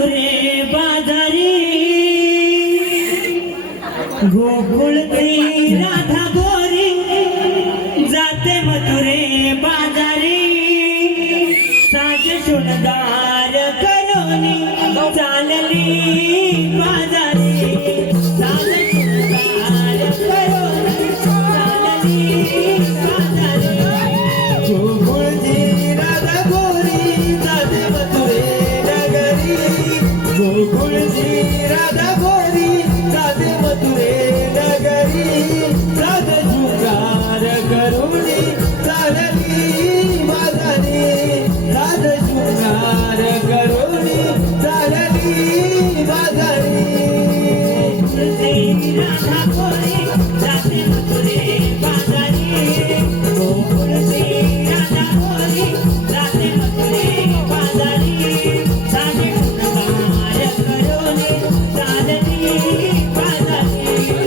मथुरे बाजारी गोकुळची राधा गोरी जाते मथुरे बाजारी साज शृंगार करोनी चालली बाजारी साज शृंगार करोनी चालली बाजारी गोकुळची राधा गोरी जाते मथुरे नगरी गोकुळची राधा गोरी जाते मथुरे नगरी साज शृंगार करुणी चालली बाजारी साज शृंगार करुणी चालली बाजारी राधा गोरी जाते मथुरे बाजारी गोकुळची राधा गोरी जाते मथुरे बाजारी साजे शृंगार करोनी चालली बाजारी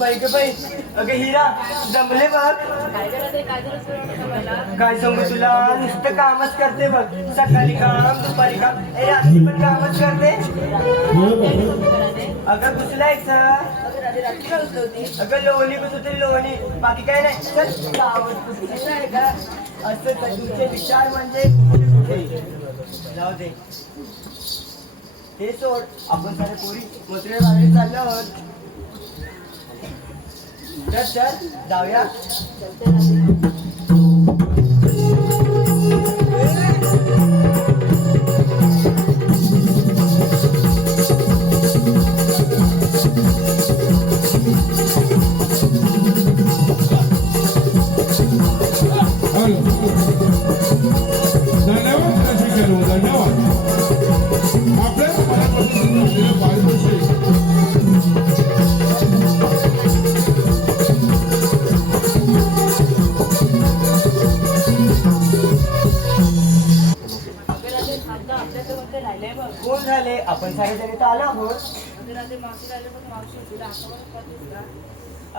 बाई ग बाई, अगं हिरा जमले बघ. काय सांगू तुला, नुसतं कामच करते बघ. सकाळी काम, दुपारी काम, रात्री पण कामच करते. अगं घुसलायचं, अगं लोणी घुसते लोणी, बाकी काय नाही. चल गावात घुसली आहे का असं तुमचे विचार म्हणजे कुठे जाऊ दे. हे सोड, आपण सारे पोरी मथुरे बाहेर चाललो आहोत. चल चल जाऊया. धन्यवाद रसिकेनो, धन्यवाद. आपल्या मनापासून झालेलं पारितोषिक कोण झाले? आपण सारे जण इथं आलो आहोत.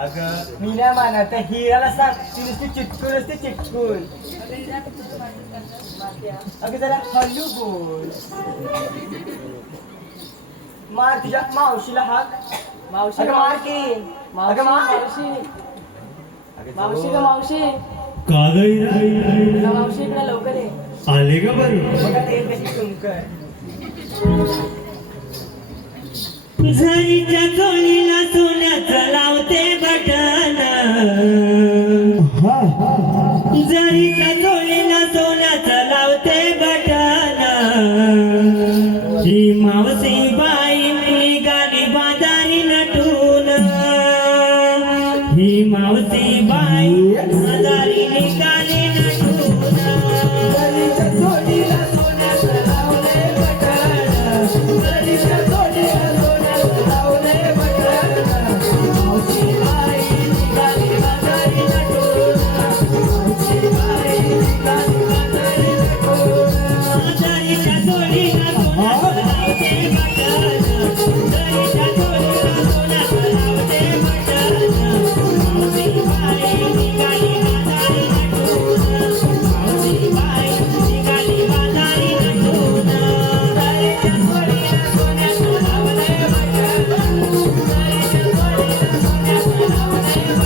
अगं मी नाही मानत, हिराला सांग, ती नुसती चिटकून असते चिटकून. अगं जरा हल्लू बोल. मार तुझ्या मावशीला हाक. मावशी अगं मार की. अगं मार. मावशी ग मावशी, कागई मावशी इकडे लवकर ये. आले का बरं? बघा ते कशी तुमकर. झरीच्या चोळीला सोन्याचं लावते बटन, झरीच्या चोळीला सोन्याचं लावते बटन. ही मावशी बाई निघाली बाजारी नटून, ही मावशी बाई बाजारी निघाली नटून. गरीच्या जोडीला सोन्याचं लावले बटण, गरीच्या जोडीला सोन्याचं लावले बटण. मावशी बाई निघाली बाजारी नटून, मावशी बाई निघाली बाजारी नटून. झरीच्या चोळीला सोन्याचं लावते बटन, झरीच्या चोळीला सोन्याचं लावते बटन. मावशी बाई निघाली बाजारी नटून, मावशी बाई निघाली बाजारी नटून. गरीच्या जोडीला सोन्याचं लावले बटण, गरीच्या जोडीला सोन्याचं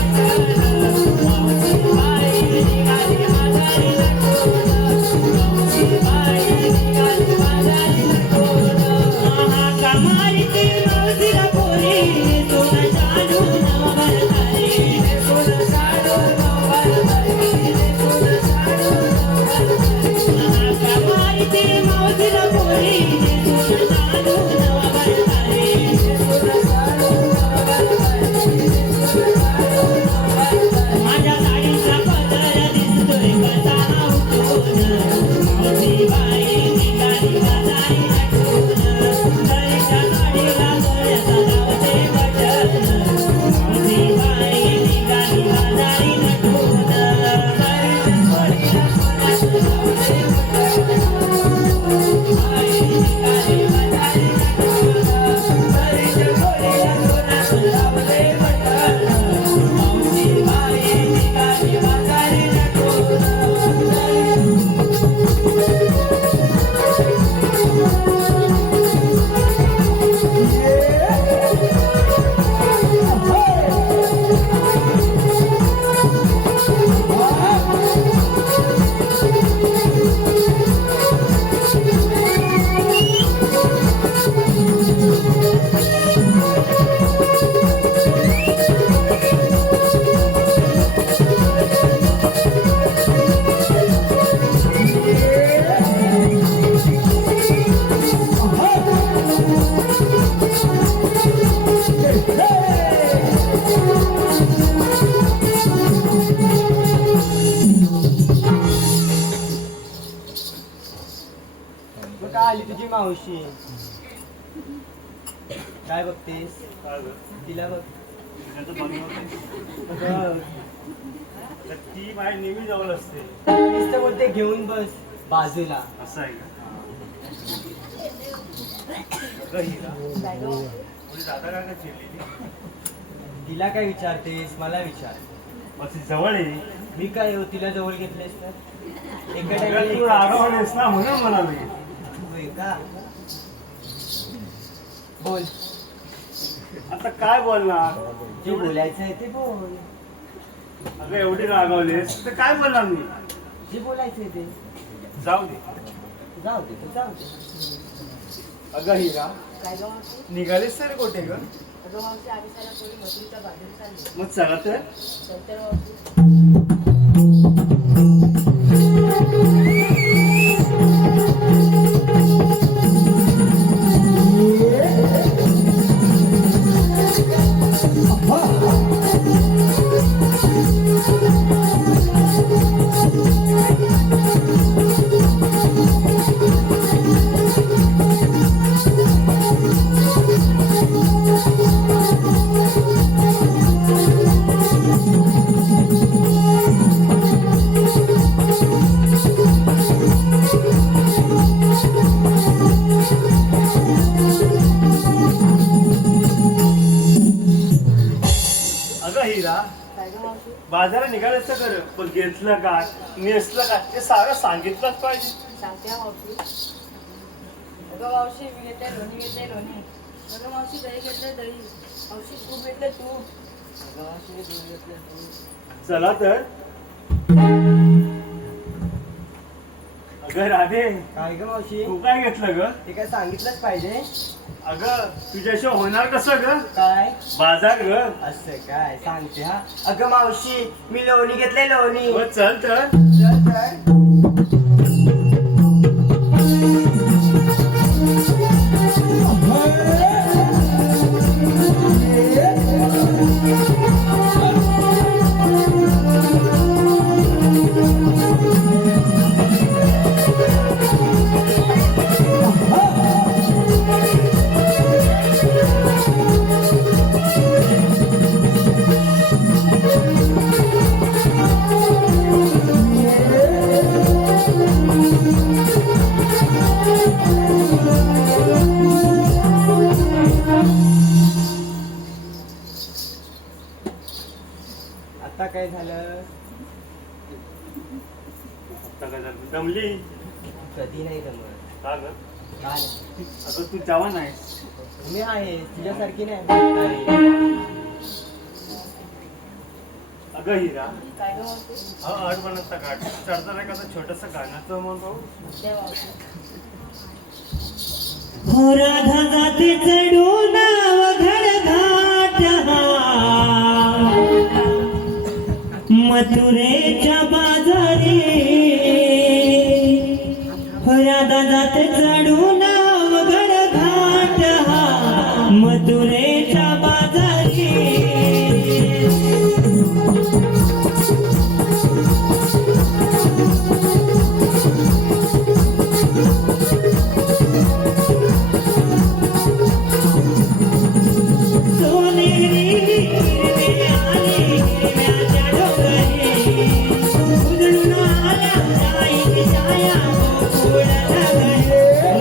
लावले बटण. मावशी बाई निघाली बाजारी नटून, मावशी बाई निघाली बाजारी नटून. कमालीची मावशीला पोरी सोनं चालू नवबर झाली. सोनं साडून नवरदारी, सोनं साडून नवरदारी. कमालीची मावशीला पोरी सोनं चालू नवबर झाली. सोनं साडून नवरदारी, सोनं साडून नवरदारी. माझ्या साडीचा पदर दिसतोय कसा उठून, मावशी बाई निघाली बाजारी नटून. झरीच्या साडीला सोन्याचं लावते बटन, मावशी बाई निघाली बाजारी नटून. गरीच्या जोडीला सोन्याचं लावले बटण, बाई निघाली बाजारी नटून. गरीच्या जोडीला सोन्याचं लावले बटण, मावशी बाई निघाली बाजारी नटून. मग काय आली तुझी मावशी? काय बघतेस? तिला बघ. बघ. ती माझी नेहमी जवळ असते. नुसतं बोलते घेऊन बस बाजूला. असं आहे का? अगं हिरा, कोणी दादा काय चिडलेली? तिला काय विचारतेस, मला विचार. अशी जवळ आहे. मी काय हो तिला जवळ घेतलेस तर एका अगं, तू टाइम रागावलेस ना म्हणून म्हणाले. होय का? बोल, आता काय बोलणार? जे बोलायचं आहे ते बोल. अगं एवढी रागावलेस तर काय बोलणार मी? जे बोलायचं आहे ते जाऊ दे. जाऊ दे, तू जाऊ दे. अगं हिरा, काय गं मावशी? निघालीस तरी कुठे ग? अगं मावशी आम्ही सारा थोडी मजुरीच्या बाजूला चालली. मग चला तर. नंतर मावशी अगं हिरा, काय गं मावशी? बाजारात निघालायचं कर, पण घेतलं काय, नेसलं काय, ते सारं सांगितलंच पाहिजे. सांगते हा मावशी. अगं मावशी मी घेतलंय लोणी, घेतलंय लोणी. अगं मावशी दही घेतलंय दही. मावशी तूप घेतलंय तूप. अगं मावशी मी दूध घेतलंय दूध. चला तर. अगं राधे, काय ग मावशी? तू काय घेतलं ग? ते काय सांगितलंच पाहिजे. अगं तुझ्याशिवाय होणार कसं ग? काय बाजार ग. असं काय सांगते हा? अगं मावशी मी लोणी घेतलंय लोणी. मग चल तर. चल तर. आता काय झालं? आता काय झालं? दमली कधी नाही जमत. का ग? काय अगं तू जवान आहेस. मी आहे तुझ्यासारखी नाही. अगं हिरा, काय गं मावशी? हा आठवणाचा घाट चढताना एखादं छोटंसं गाण्याचं म्हण पाहू. दे मावशी. हो राधा जाते चढून अवघड घाट हा, मथुरेच्या बाजारी. हो राधा जाते चढून अवघड घाट हा, मथुरेच्या बाजारी. सोनेरी हिरवे आले हिरव्याच्या डोंगरी, उजळून आल्या जाईची छाया गोकुळ नगरी.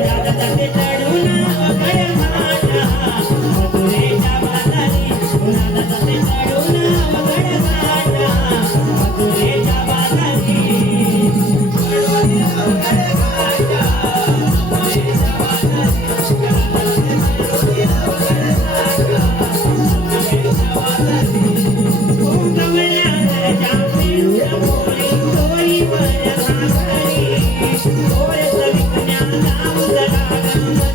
राधा जाते चढून अवघड घाट हा, मथुरेच्या बाजारी. राधा जाते चढून अवघड घाट हा, मथुरेच्या बाजारी. चढून अवघड घाट हा, मथुरेच्या बाजारी. Oh,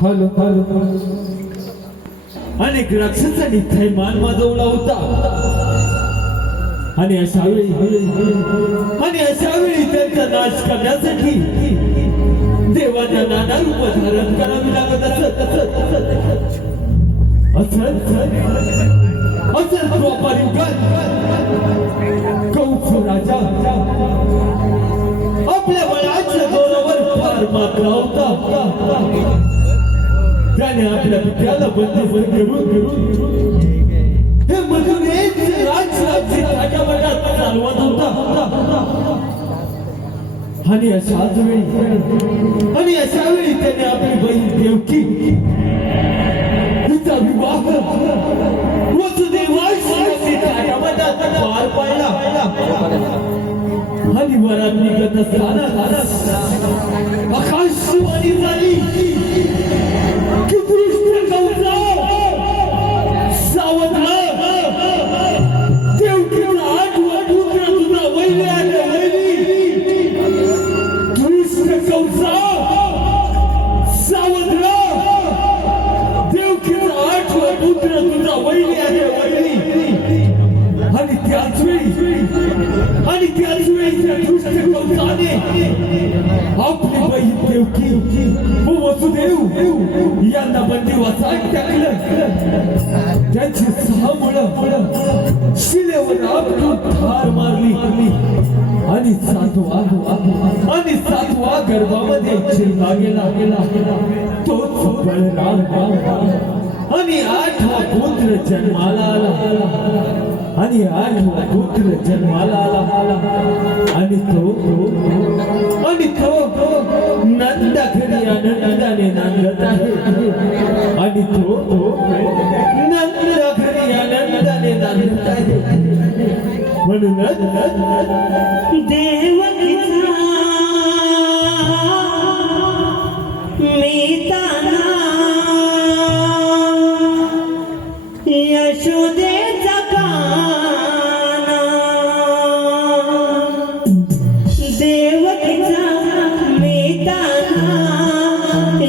हॅलो अनेक राक्षसांनी थैमान माजवला होता आणि अशा वेळी त्यांचा नाश करण्यासाठी देवाच्या नाना रूप धारण करावी लागत असत द्वापार युगात कंस राजा आपल्या बळाच्या जोरावर फार मारला होता. त्याने आपल्या पित्याला बंदीवर घेऊन हे मधून एक राज्य चालवत होता. आणि अशाच वेळी त्याने आपली बहीण देवकी हिचा विवाह वसुदेवाशी पार पाडला. आणि वरात निघत असताना आकाशवाणी झाली की दृष्ट कंसा सावध देवकीला आठवण तुझा वैरी आहे दृष्ट कंसा सावध देवकीला आठवण तुझा वैरी आहे आणि त्याच वेळी त्या दृष्ट कंसाने आपली बहीण देवकी व वसुदेव यांना बंदिवासात टाकलं. त्याची 6 मुलं शिलेवर आपटून ठार मारली आणि सातवा गर्भामध्ये चिरला गेला तोच बलराम. आणि 8वा पुत्र जन्माला आला आणि तो नंदा घरी आनंदाने नांदत आहे आणि तो नंदा घरी आनंदाने नांदत आहे. म्हणूनच देवकीचा मीताना यशोदेचा काना देवकीचा मीताना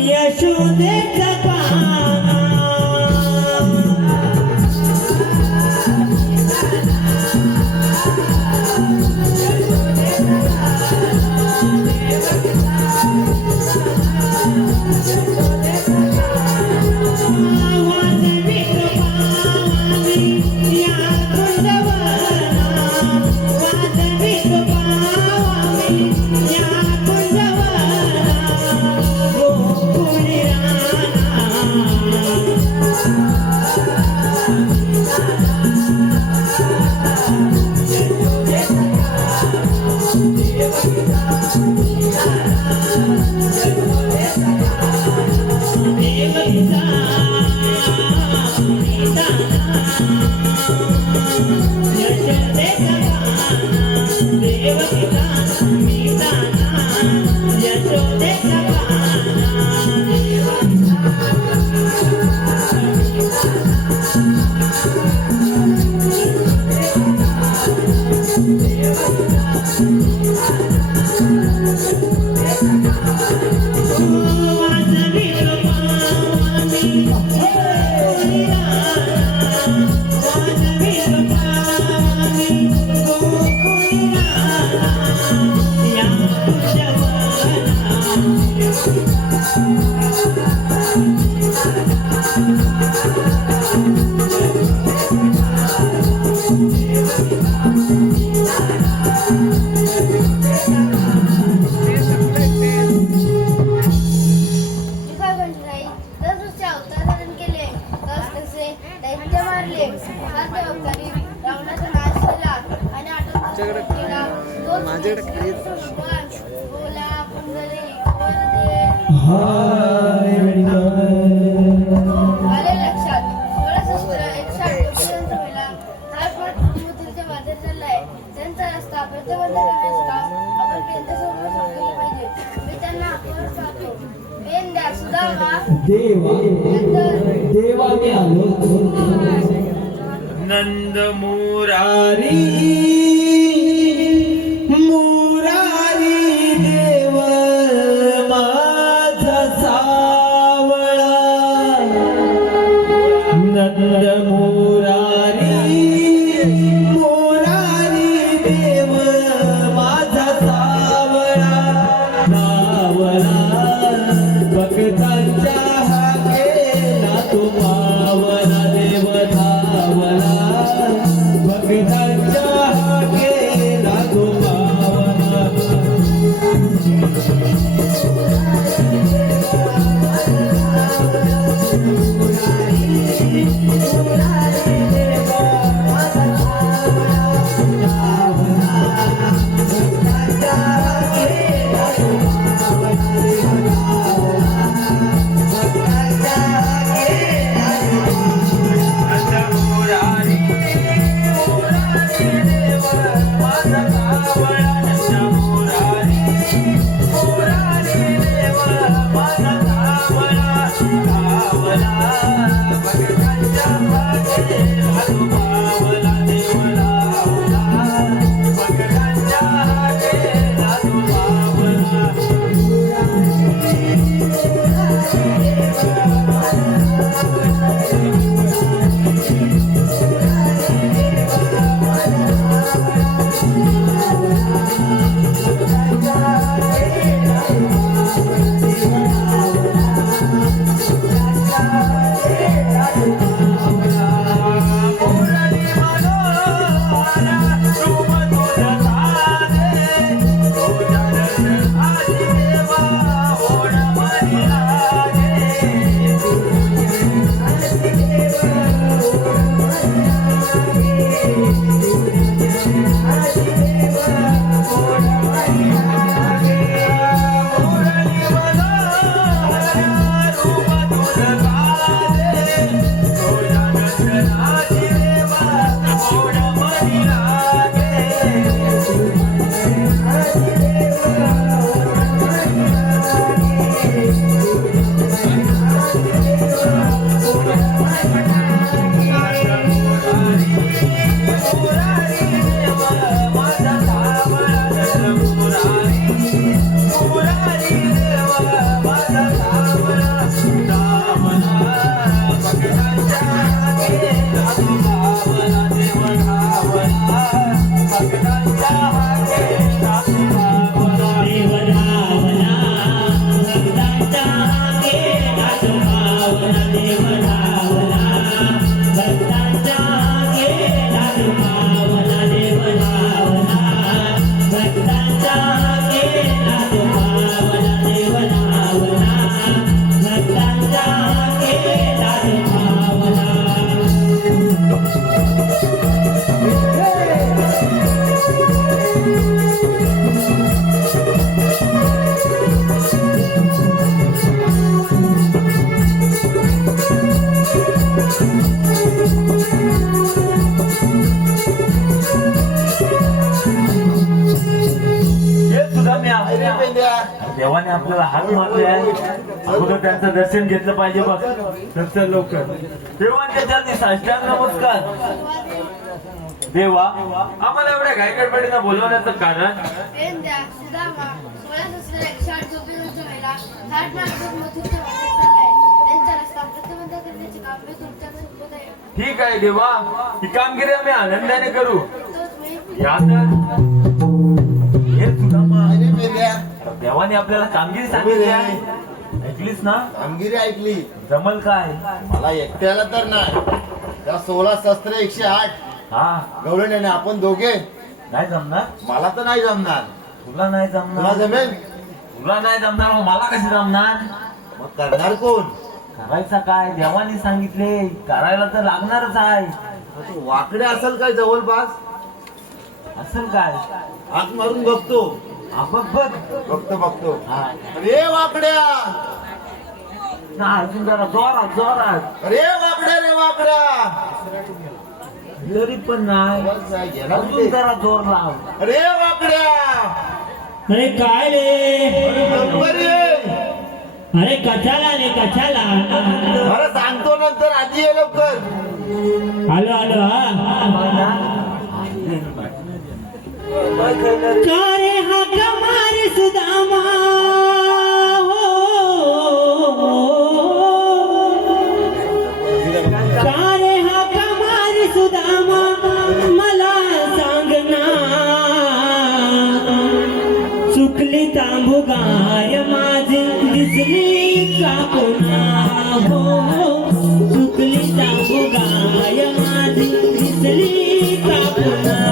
यशोदेचा काना देवाने आलो नंद मुरारी मुरारी देव माझा सावळा देवाने आपल्याला हात मारले आहे अगोदर त्यांचं दर्शन घेतलं पाहिजे बघ तर लवकर देवांच्या चरणी साष्टांग नमस्कार देवा आम्हाला एवढ्या घाईगडबडीनं बोलवण्याचं कारण ठीक आहे देवा ही कामगिरी आम्ही आनंदाने करू या तर हे सुदामा देवाने आपल्याला कामगिरी सांगितली आहे ऐकलीस ना कामगिरी ऐकली जमल काय मला एकट्याला तर नाही त्या 16 शस्त्र 108 हा गवळण्याने आपण दोघे नाही जमणार मला तर नाही जमणार तुला नाही तुला जमणार जमेल तुला नाही जमणार मग मला कशी जमणार मग करणार कोण करायचं काय देवाने सांगितले करायला तर लागणारच आहे तू वाकडे असेल काय जवळपास असेल काय हात मारून बघतो हा बघ बघ बघतो हा अरे वाकड्या ना अजून जरा जोरात जोरात अरे वाकड्या रे वाकड्या तरी पण नाही अजून जरा जोर लाव अरे वाकड्या अरे काय रे लवकर ये. अरे कशाला रे कशाला अरे सांगतो नंतर आधी ये लवकर आलो आलो का रे हा कमारी सुदामा का रे हा कमारी सुदामा मला सांगना चुकली तांबू गाय माझी दिसली का पुन्हा हो चुकली तांबू गाय माझी दिसली का पुन्हा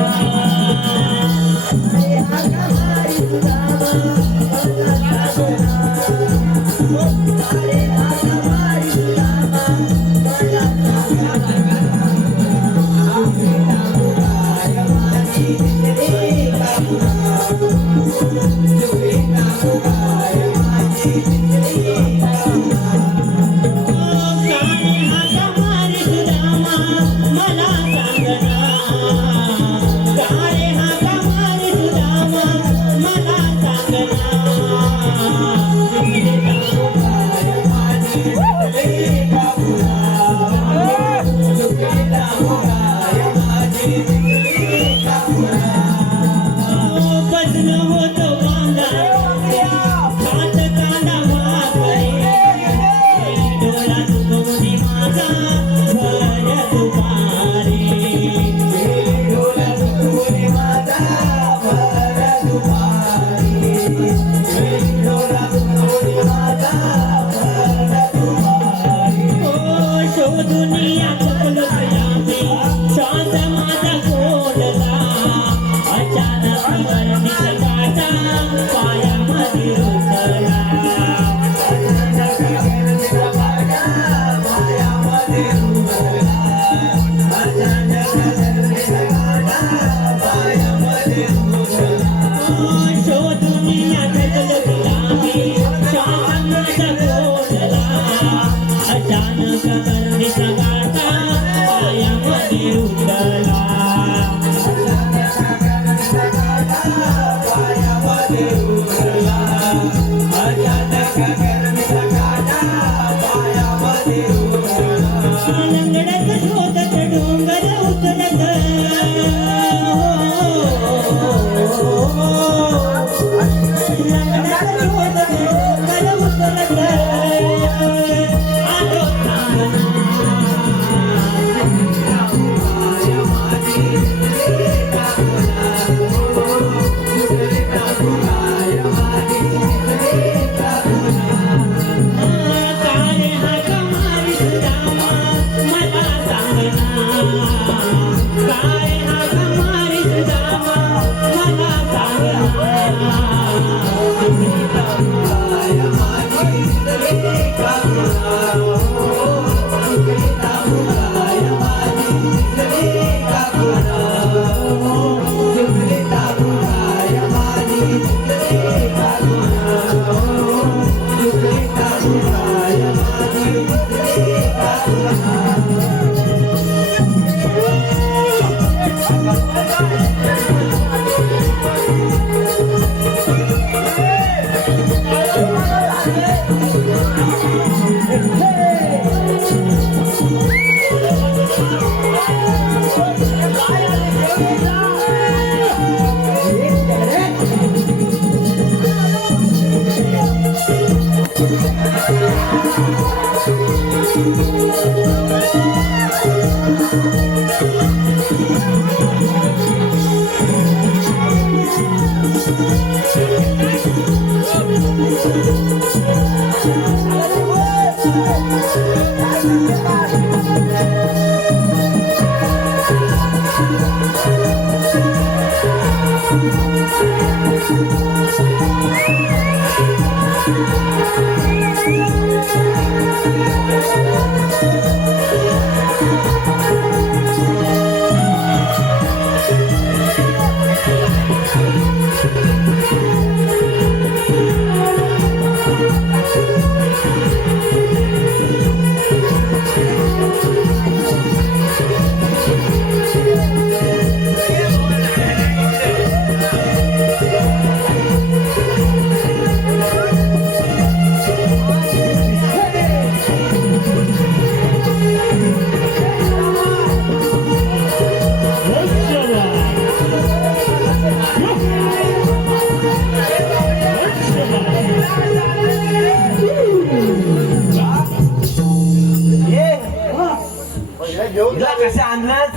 हिला कशा आणलास?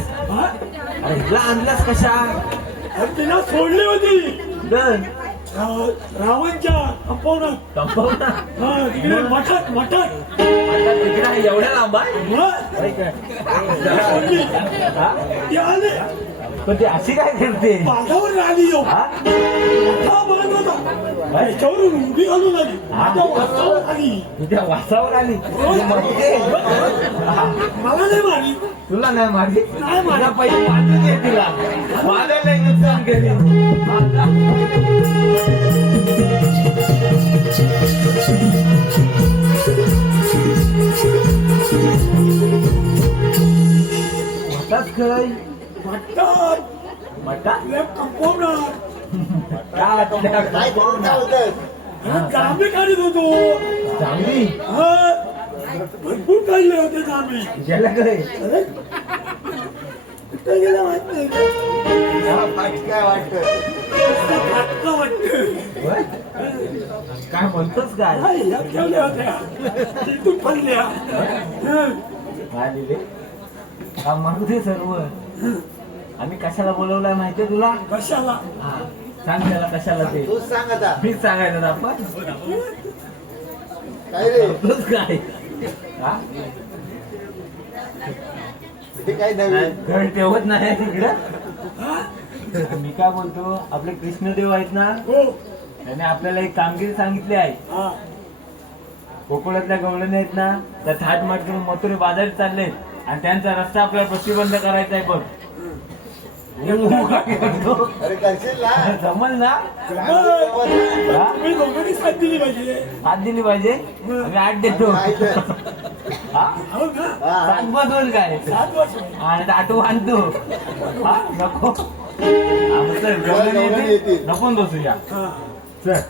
अरे हिला आणलास कशा? तिला सोडली होती बर रावणच्या कंपाऊंडात. कंपाऊंड हा तिकडे मठात मठात तिकडे आहे, एवढ्या लांब आहे? मग होय काय? सोडली. हा? ती आले पण ती अशी काय करते? बांधावर आली येऊ हा? हा बांध होता त्याच्यावरून उभी घालून आली माझ्या वासावर आली. तुझ्या वासावर आली? तुझी मरते? मला नाही मारली. तुला नाही मारली? नाही मारली. तुला पहिले मारली नाही तिला. माझं नाही नुकसान केली. मटात काय? वाटतात मटा? आपल्या कंपाऊंडात काय आपल्या काय करून काय होतं? जांभे काढत होतो. चांगली हा भरपूर काढले होते जांभे. गेला काय? अरे कुठे गेला माहित नाही. काय वाटतं? फाटका वाटतं. होय? काय म्हणतोस काय? ह्या ठेवल्या होत्या तिथून पडल्या. आलेले हा म्हणू दे सर्व. आम्ही कशाला बोलवलाय माहितीये तुला? कशाला हा सांग त्याला कशाला ते. तूच सांग आता. मीच सांगायचं ना आपण. काय रे? तूच काय? हा? ते काय नवीन? घर ठेवत नाही तिकडं. मी काय बोलतो, आपले कृष्णदेव आहेत ना, हो त्याने आपल्याला एक कामगिरी सांगितली आहे. हा कोकणातल्या गवळणी आहेत ना, त्या थाटमाट करून मथुरे बाजारात चालले आणि त्यांचा रस्ता आपल्याला प्रतिबंध करायचा आहे बघ. काय करतो? अरे करशील ना? जमल ना? हा? तुम्ही दोघांनी साथ दिली पाहिजे. हात दिली पाहिजे. आम्ही 8 देतो. माहित आहे. हा? हो का हा. 7 बदल काय? 7 वर्ष आणि आठवू आणतो. हा नको. हा, मग चल, गवळणी गवळणी येतील. येतील. नको ना बसूया. हा चल.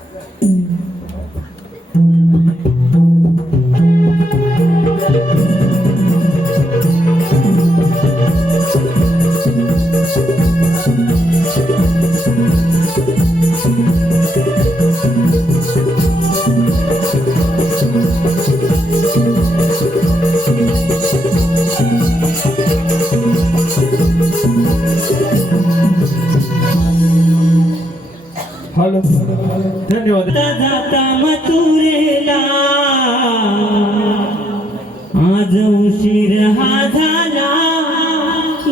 हॅलो धन्यवाद. जाता मथुरेला आज उशीर हा झाला.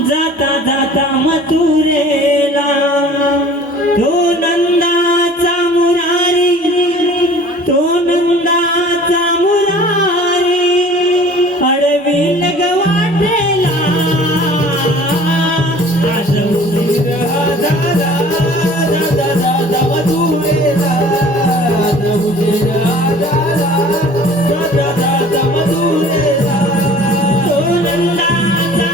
जाता जाता मथुरेला तो नंदाचा मुरारी, तो नंदाचा मुरारी अडविल गवाटेला. आज उशीर हा झाला. जाता जाता मथुरेला आज उशीर हा झाला. जाता जाता मथुरेला तो नंदाचा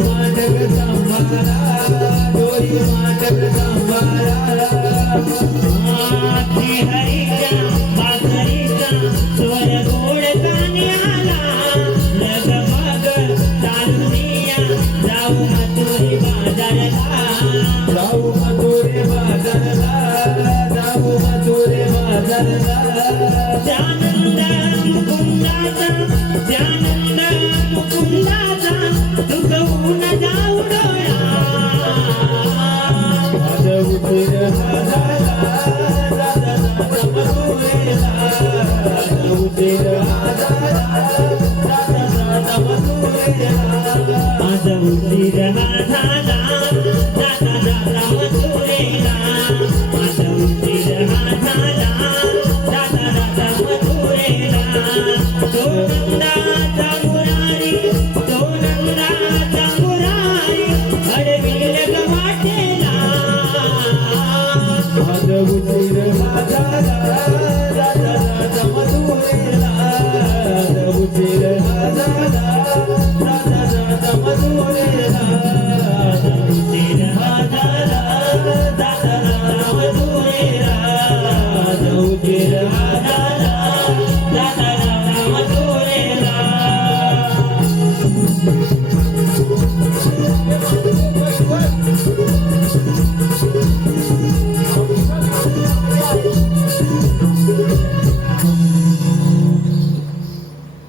माटक सांभाळा दोरी माटक सांभाळा हरीच्या बासरीचा स्वर गोड कानी आला लगमग चालूनिया जाऊ मथुरे बाजारला जाऊ मथुरे बाजारला जाऊ मथुरे बाजारला त्यानंद मुकुंदाचा त्यानंद मुकुंदाचा दुखवून जाऊ डोळा माझं उशीर झाला माझा उशीर झाला जाता जाता मथुरेला माझा उशीर झाला जाता जाता मथुरेला तो नंदाचा मुरारी तो नंदाचा मुरारी अडविल गवाटेला माझा उशीर झाला जाता जाता मथुरेला माझा उशीर झाला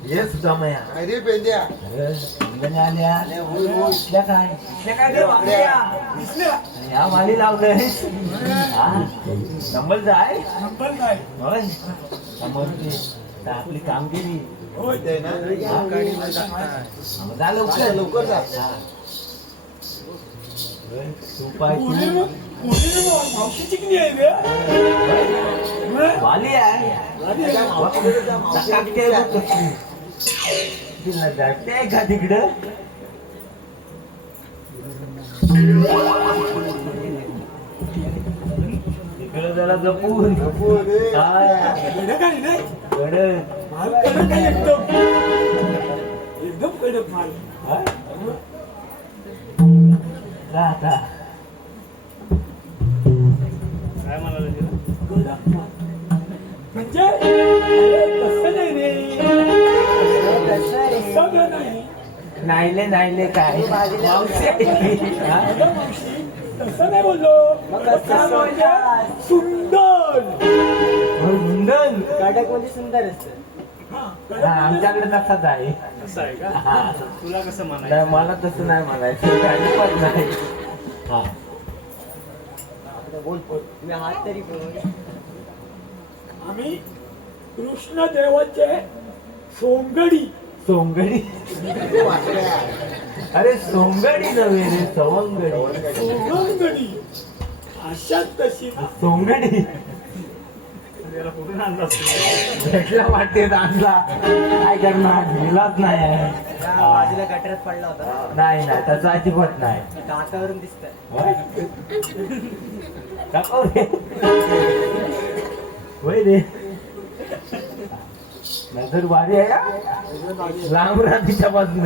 ये सुदामया अरे पेंद्या आल्या काय या माली लावलंय नंबर जाय नंबर काय होय समोरची तर आपली कामगिरी होय ते ना जा लवकर लवकर जा. हा. तू पाय पुणे तू मावशी चिकनी आहे बे वाली आहे चकाकते बघ कशी. तिला जाते का तिकडं तिकडं जरा जपून काय कडक आहे नाही कडक. माल कडक आहे एकदम एकदम कडक माल हा? जा आता. म्हणजे तसं नाही रे तसं नाही नाहीले नाहीले काय मावशी. हा? अगं मावशी तसं नाही बोललो तसं म्हणजे सुंदर मुंडन कडक म्हणजे सुंदर असतं. हा, कडक हा, म्हणजे आमच्याकडे तसाच आहे. असं आहे का हा. तुला कसं नाही, मला तसं नाही म्हणायचं अजिबात नाही. हा बोल बोल तुम्ही हात तरी बोल. आम्ही कृष्णदेवाचे सोंगडी सोंगडी. अरे सोंगडी नव्हे रे सवंगडी. सोंगडी अशात तशी ना सोंगडी कुठून आणला भेटला वाटते आणला काय करणार गेलाच नाही आहे. त्या बाजूला गटरात पडला होता नाही नाही त्याचं अजिबात नाही. दातावरून दिसतंय. होय? दाखव रे. होय रे नजर भारी आहे हा? लांब रात्रीच्या बाजून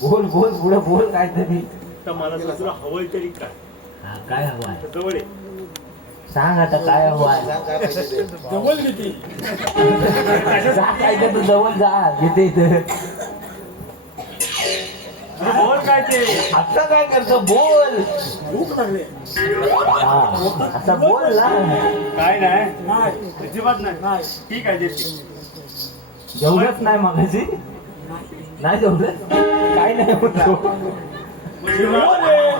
बोल बोल पुढं बोल काहीतरी. तर मला तुला हवंय तरी काय हा काय हवाय जवळ ये. सांग आता काय हवाय. जवळ किती जा काय ते तू जवळ जा येते इथं. बोल काय ते आता काय करतो बोल. भूक लागले हा असं बोल ना. काय नाही नाही अजिबात नाही नाही ठीक आहे देते जेवलंच नाही मगाशी. नाही जेवलं काय नाही म्हणतो. जेवण रे.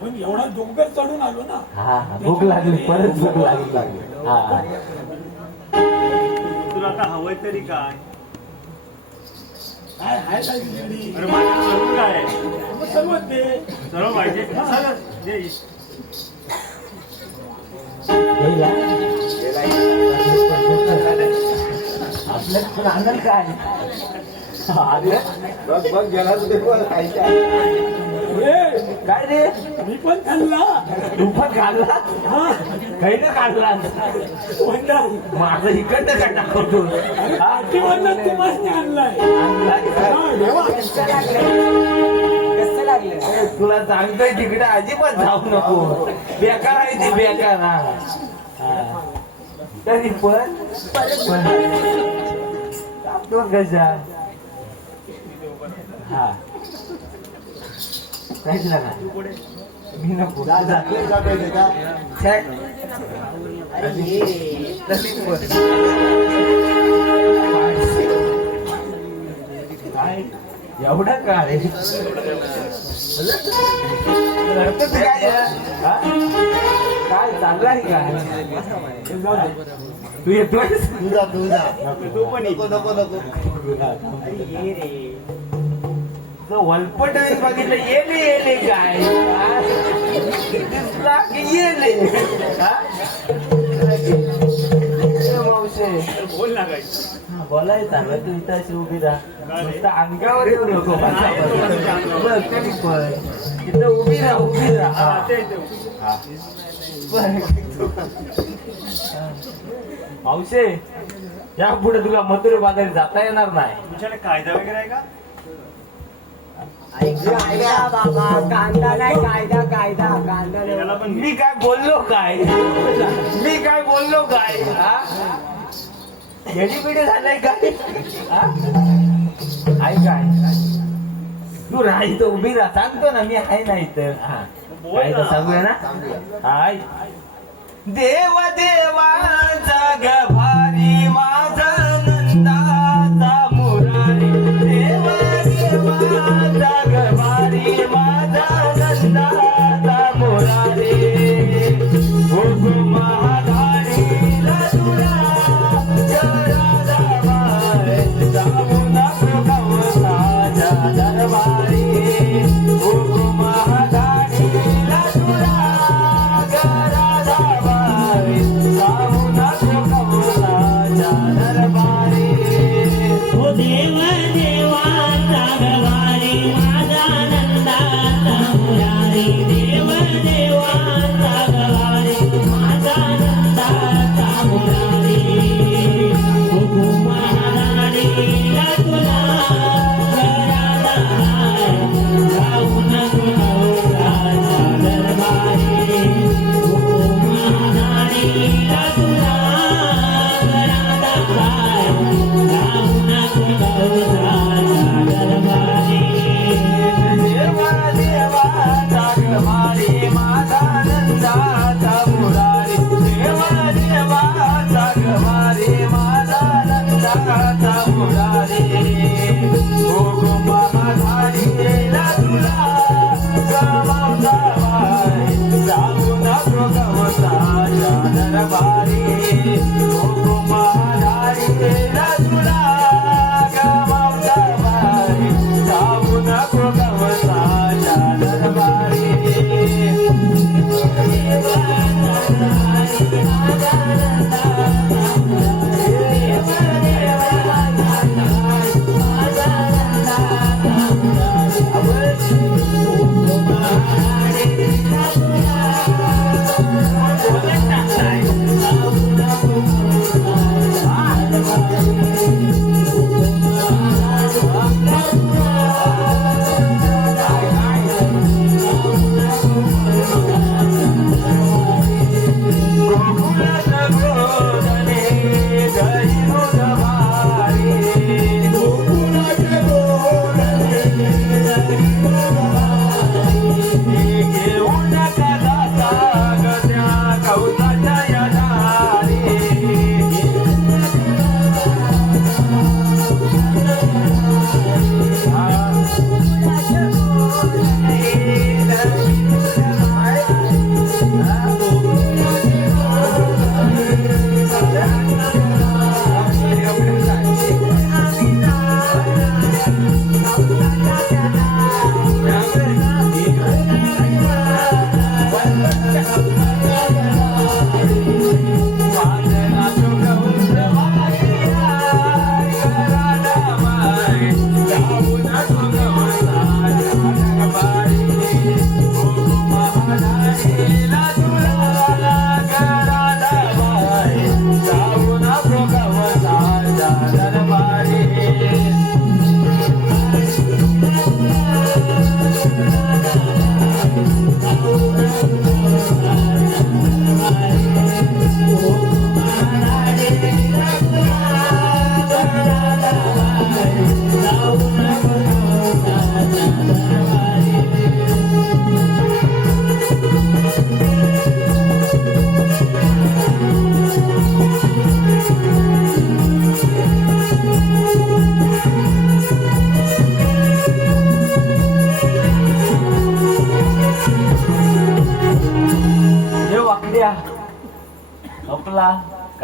पण एवढा डोंगर चढून आलो ना हा हा, भूक लागली परत भूक लागली. हा तुला आता हवंय तरी काय काय आहे काय तुझ्याकडे? अरे माझं सर्व काय आहे मग सर्वच दे सर्व पाहिजे चालेल, दे. येईल आपल्यात पण आनंद काय आलं बघ बघ गेला तुझे बोल खायच्या ए, काय रे मी पण खाल्ला तू पण काढला हा काही ना काढला म्हणला माझं इकडनं का टाकतो पाठीवरनं तुम्हाला आणलाय हा, देवा. कसं लागलं तुला सांगतोय तिकडे अजिबात जाऊ नको बेकार आहे ती बेकार हा. तरी पण टाकतो कशा हा काहीच ना मी नको छट. तरी पण काय एवढा का रे रडतोस काय हा? काय चाललंय काय तू येतोय तू पण ये. ये रे वलपट बघितलं येले काय हा? दिसला की येले हा? मावशे बोल ना काय बोलाय चांगलं तू इथं अशी उभी राहा नुसतं अंगावर येऊ नको बघ तरी पण तिथं उभी राहा हा, ते ते. हा. बरं. मावशे या पुढे तुला मथुरे बाजारी जाता येणार नाही तुमच्याकडे कायदा वगैरे आहे का कायदा बाबा कांदा नाही कायदा कायदा कांदा याला नाही. पण मी काय बोललो काय मी काय बोललो काय हा पिढी झालंय काय हा? आहे काय तू राह इथं उभी राहा सांगतो ना मी आहे ना इथं हा काय तर सांगूया ना हाय देवा देवा जग भारी माझा नंदाचा मुरारी देवा देवा जग भारी माझा नंदाचा मुरारी हुकुमा धाडीला तुला दरबारी हुकुमा धाडीला तुला गरा दरबारी जाऊ नको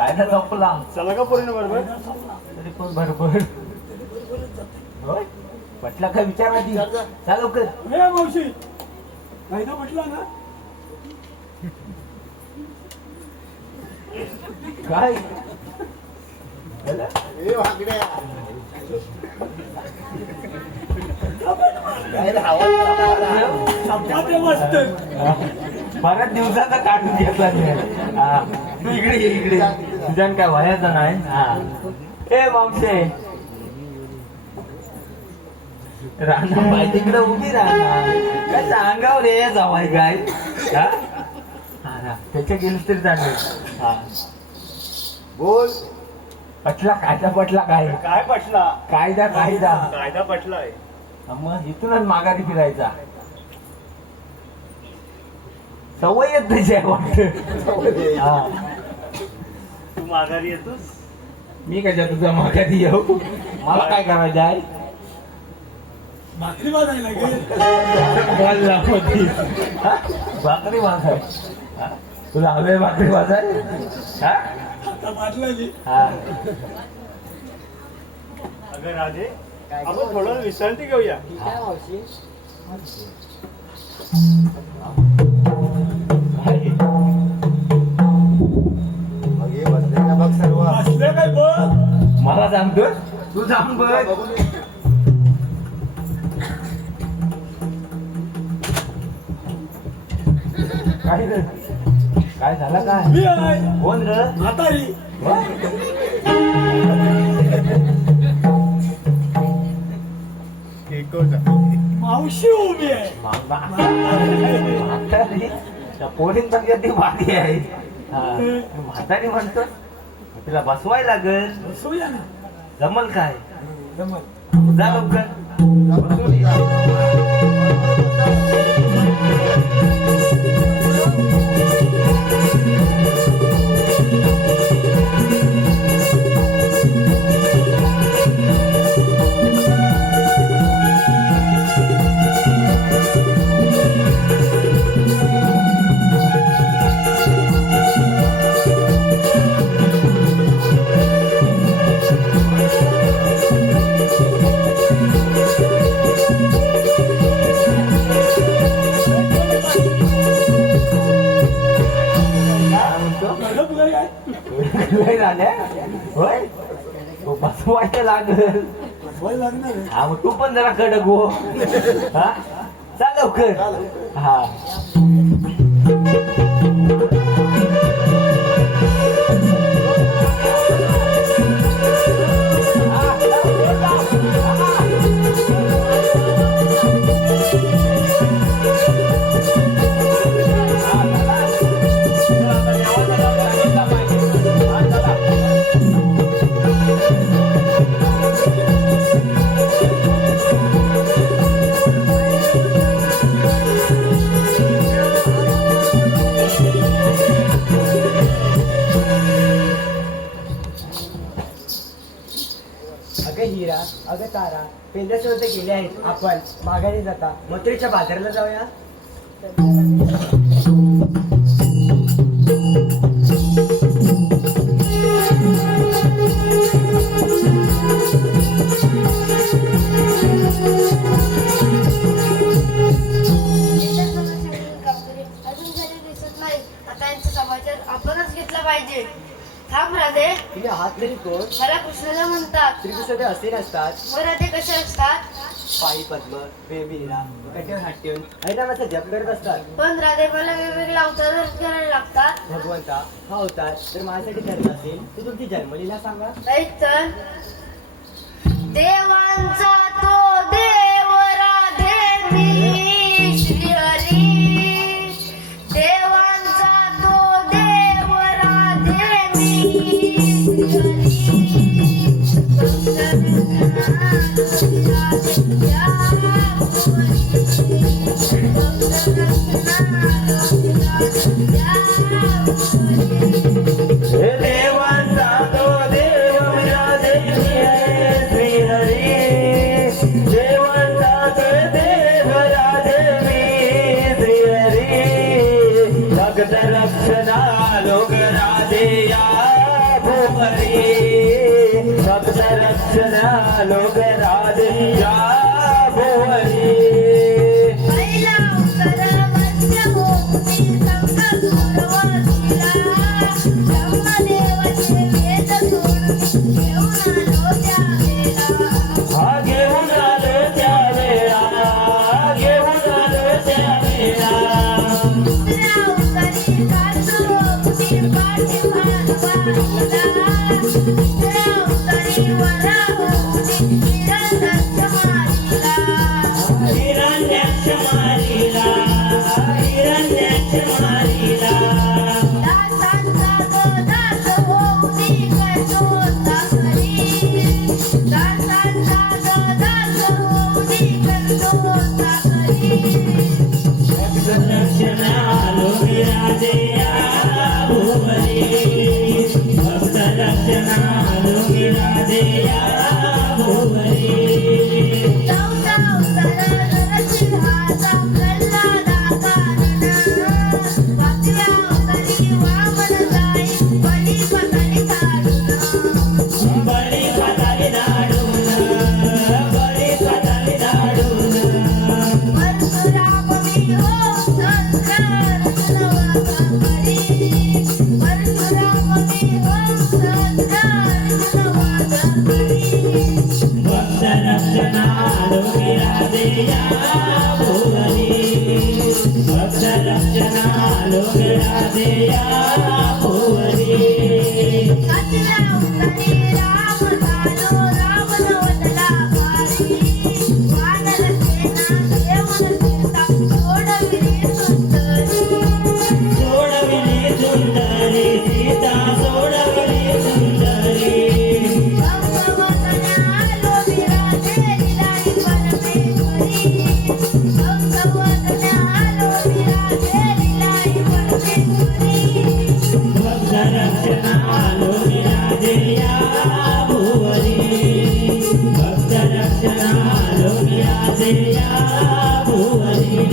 काय ना संपला चला का पूर्ण बरोबर तरी पण बरोबर होय पटला काय विचार आधी चाल लवकर हे मावशी कायदा म्हटला ना काय ए वागड्या काय रे, आवाज करता? चपात्या मस्त बऱ्याच दिवसाचा काढून घेतला मी. हा. तू इकडे ये इकडे तुझ्यान काय व्हायचं नाही हा ए मावशे राणा बाई तिकडे उभी राहणार काय अंगावर ये जावाय काय हा? हा, त्याच्या गेलीस तरी चालेल हा बोल पटला कायदा पटला काय काय पटला कायदा कायदा कायदा पटलाय मग इथूनच माघारी फिरायचा सवयच तुझी आहे वाटत हा तू माघारी येतोस मी कशा तुझा माघारी येऊ मला काय करायचं आहे भाकरी बाजायला गेले बोलला मधी. हा? भाकरी वाजाय हा? तुला हवे भाकरी वाजाय हा आता वाटलं हा अगं राधे आपण थोडं विश्रांती घेऊया काय मावशी आहे. मग हे बसले का बघ सर्व असले काय बघ मला सांगतो तू जाऊन बघ बघून ये. काय रे काय झालं काय मी आहे कोण रे म्हातारी मावशी उभी आहे म्हातारी त्या पोरींपेक्षा ती भारी आहे हा. म्हातारी म्हणतो तिला बसवाय लागल बसूया ना जमल काय जमत जा लवकर काय म्हणतो बघत नाही काय लय झाल्या होय तो बसवायचं लागल बसवायला लागणार आहे हा मग तू पण जरा कडक हो हा चाल लवकर हा अगं हिरा अगं तारा पेंद्यासोबत गेले आहेत आपण माघारी जाता मथुरेच्या बाजाराला जाऊया अजून घरी दिसत नाही आता यांचा समाचार आपणच घेतला पाहिजे थांब राधे तुम्ही आहात तरी कोण मला कृष्णाला म्हणतात श्रीकृष्ण ते असे नसतात मग राधे कसे असतात पायी पद्म बेबीरा कटेवर हात ठेवून हरिनामाचा जप करत असतात पण राधे मला वेगवेगळे अवतार करायला लागतात भगवंता हा अवतार तर माझ्यासाठी धर्म असेल तर तुमची जन्मलीला सांगा ऐक तर देवांचा तो देव राधे मी श्री हरी देवांचा तो देव राधे मी हे देवांचा तो देव राधे श्री हरी देवांचा तो देव राधे श्री हरी भक्त रक्षणा लोक राधे या भुवरी भक्त रक्षण लोक राधे या भुवरी पहिला अवतार मत्स्य होती संत सुरवतीला ब्रह्मदेवाचे वेद सोडून घेऊन आलो त्यावेळेला हा घेऊन आलो त्यावेळा घेऊन आलो त्यावेळा दुसऱ्या अवतारी कासू होती पाठी भानवाईला तिसऱ्या अवतारी वरा होती निरंतर मारीला हिरण्याक्ष मारीला हिरण्याक्ष मारीला दासांचा गो दास होती करतोता करी दासांचा गो दास होती करतोता करी रक्षण आलो विराजे या भुवरी भक्त रक्षण आलो विराजे या भुवरी चौथा अवतार नरसिंहाचा प्रल्हादाचा रण पाचव्या अवतारी वामन जाई बळी पकडी काढून बळी खाताली धाडून बळी खाताली धाडून परशुराम मी हो संसार सुनवाचा करी परशुराम मी हो संसार सुनवाचा करी भक्त रक्षण आलो विराजे या भुवरी भक्त रक्षण आलो विराजे या भुवरी सातव्या अवतारी राम झालो रावण वदला भारी वानर सेना घेऊन सीता सोडविली सुंदरी सोडविली सुंदरी सीता सोडविली सुंदरी भगवतने आलो विराजे लीलाई परमेश्वरी भगवतने आलो विराजे लीलाई परमेश्वरी भक्त रक्षण आलो विराजे या भुवरी भक्त रक्षण आलो विराजे या भुवरी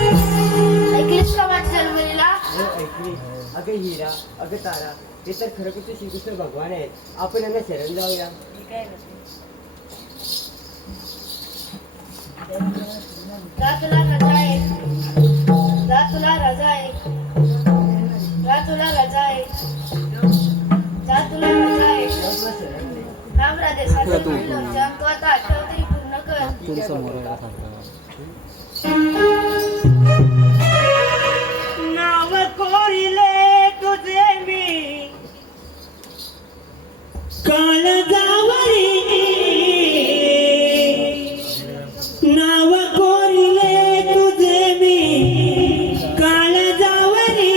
ऐकलीस का माझ्या जन्मलीला ऐकली अगं हिरा अगं तारा ते तर खरं कुठे श्रीकृष्ण भगवान आहेत आपण यांना शरण जाऊया जा तुला रजा आहे जा तुला रजा आहे जा तुला रजा आहे जा तुला रजा आहे राम राधे साधू तू आता आठवते पूर्ण कर नाव कोरिले तुझे मी काळजावरी नाव कोरिले तुझे मी काळजावरी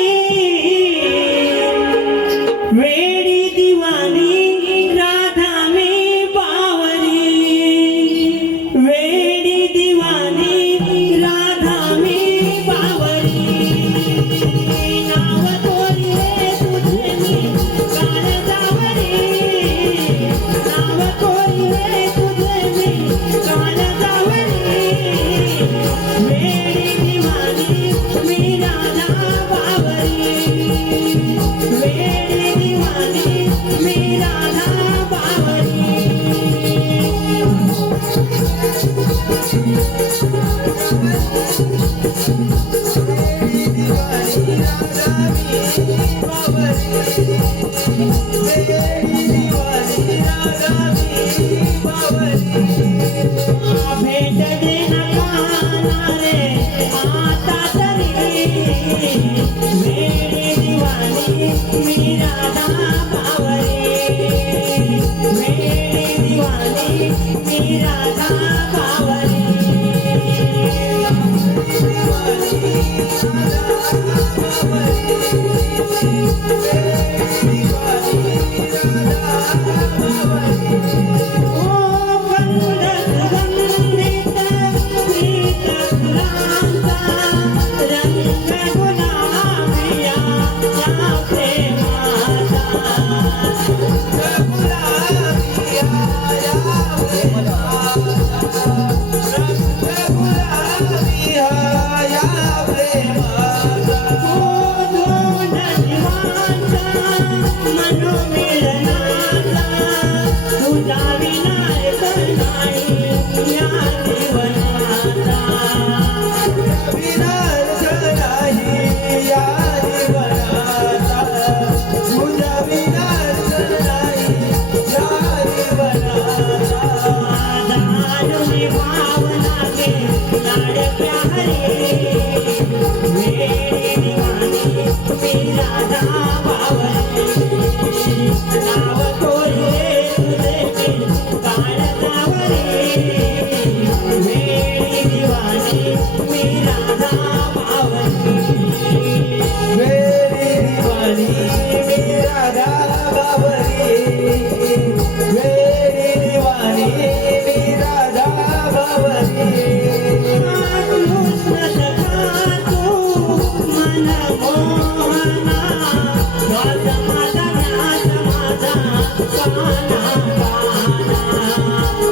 वेडी दिवानी राधा मी बावरी वेडी दिवानी राधा मी बावरी नाव कोरिले तुझे मी काळजावरी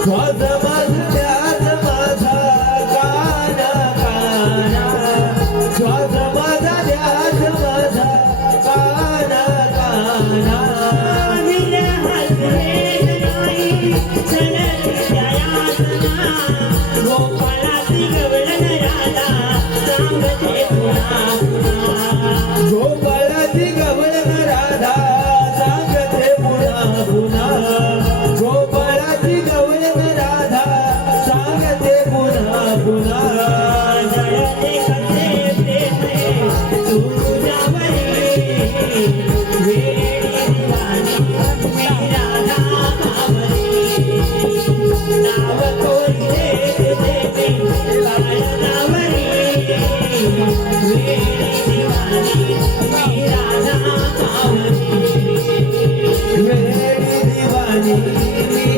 श्वास माझ्यात माझा काना काना श्वास माझा ध्यास माझा काना काना गोपाळाची गवळण राधा सांगते पुन्हा गोपाळाची गवळण राधा सांगते पुन्हा पुन्हा गोपाळाची गवळण राधा सांगते पुन्हा पुन्हा जळते कसे प्रेम तुझ्यावरी वेडी दिवाणी मी राधा भावरी नाव कोरी देते बाळनावरी वेडी दिवाणी मी राधा भावरी वेडी दिवाणी मी